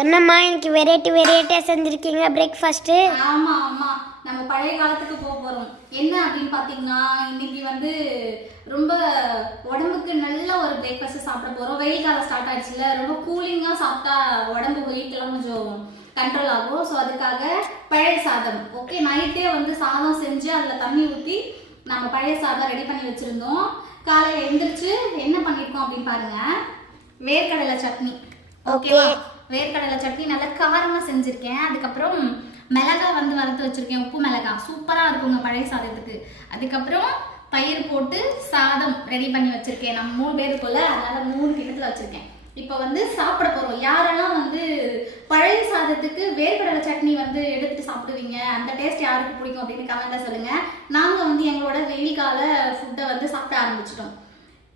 என்னம்மா இன்னைக்கு வெரைட்டியா செஞ்சிருக்கீங்க பிரேக்ஃபாஸ்ட்? ஆமா ஆமா, நம்ம பழைய காலத்துக்கு போறோம். என்ன அப்படின்னு பாத்தீங்கன்னா, இன்னைக்கு வந்து ரொம்ப உடம்புக்கு நல்ல ஒரு பிரேக்ஃபாஸ்ட் சாப்பிட போறோம். வெயில் காலம் ஸ்டார்ட் ஆயிடுச்சுல, ரொம்ப கூலிங்கா சாப்பிட்டா உடம்பு வெயிட் எல்லாம் கொஞ்சம் கண்ட்ரோல் ஆகும். ஸோ அதுக்காக பழைய சாதம். ஓகே, நைட்டே வந்து சாதம் செஞ்சு அதில் தண்ணி ஊற்றி நம்ம பழைய சாதம் ரெடி பண்ணி வச்சிருந்தோம். காலையில் எழுந்திரிச்சு என்ன பண்ணியிருக்கோம் அப்படின்னு பாருங்க, வேர்க்கடலை சட்னி. ஓகேவா? வேர்க்கடலை சட்னி நல்லா காரமாக செஞ்சுருக்கேன். அதுக்கப்புறம் மிளகா வந்து வறுத்து வச்சுருக்கேன், உப்பு மிளகா சூப்பராக இருக்குங்க பழைய சாதத்துக்கு. அதுக்கப்புறம் தயிர் போட்டு சாதம் ரெடி பண்ணி வச்சுருக்கேன். நம்ம 3 பேருக்குள்ள, அதனால் 3 கிணத்துல வச்சுருக்கேன். இப்போ வந்து சாப்பிட போகிறோம். யாரெல்லாம் வந்து பழைய சாதத்துக்கு வேர்க்கடலை சட்னி வந்து எடுத்துகிட்டு சாப்பிடுவீங்க, அந்த டேஸ்ட் யாருக்கு பிடிக்கும் அப்படின்னு கமெண்ட்டில் சொல்லுங்கள். நாங்கள் வந்து எங்களோட வெயில் கால ஃபுட்டை வந்து சாப்பிட ஆரம்பிச்சிட்டோம்.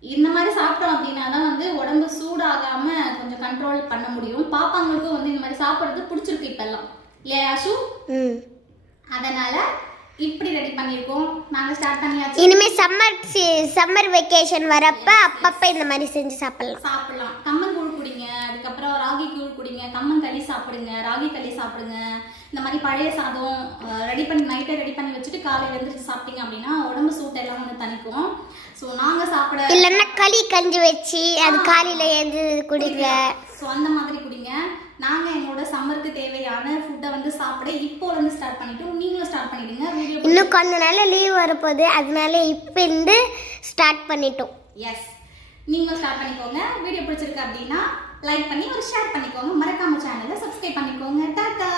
இந்த மாதிரி சாப்பிட்டோம் அப்படின்னா தான் வந்து உடம்பு சூடாகாமல் கொஞ்சம் கண்ட்ரோல் பண்ண முடியும். பாப்பாங்களுக்கும் வந்து இந்த மாதிரி சாப்பிட்றது பிடிச்சிருக்கு இப்பெல்லாம், இல்லையா ஆஷு? அதனால இப்படி ரெடி பண்ணியிருக்கோம். நாங்கள் ஸ்டார்ட் பண்ணியாச்சு. இனிமேல் சம்மர் வெக்கேஷன் வரப்ப அப்பப்போ இந்த மாதிரி செஞ்சு சாப்பிடலாம். கம்மன் கூழ் குடிங்க, அதுக்கப்புறம் ராகி கூழ் குடிங்க, கம்மன் களி சாப்பிடுங்க, ராகி களி சாப்பிடுங்க. இந்த மாதிரி பழைய சாதம் ரெடி பண்ணி நைட்டை ரெடி பண்ணி வச்சுட்டு காலையில் எழுந்திரிச்சு சாப்பிட்டீங்க அப்படின்னா உடம்பு சூட்டெல்லாம் வந்து தணிக்கும். ஸோ நாங்கள் சாப்பிட இல்லைன்னா களி கஞ்சி வச்சு அது காலையில் எழுந்து குடிங்க. ஸோ அந்த மாதிரி குடிங்க. நாங்கள் எங்களோட சம்மருக்கு தேவையான ஃபுட்டை வந்து சாப்பிட இப்போலேருந்து ஸ்டார்ட் பண்ணிட்டோம். நீங்களும் ஸ்டார்ட் பண்ணிடுங்க. வீடியோ இன்னும் கொஞ்ச நாள் லீவ் வரப்போகுது, அதனால இப்போ இருந்து ஸ்டார்ட் பண்ணிட்டோம். எஸ், நீங்களும் ஸ்டார்ட் பண்ணிக்கோங்க. வீடியோ பிடிச்சிருக்கு அப்படின்னா லைக் பண்ணி ஒரு ஷேர் பண்ணிக்கோங்க. மறக்காம சேனலை சப்ஸ்கிரைப் பண்ணிக்கோங்க. டாடா.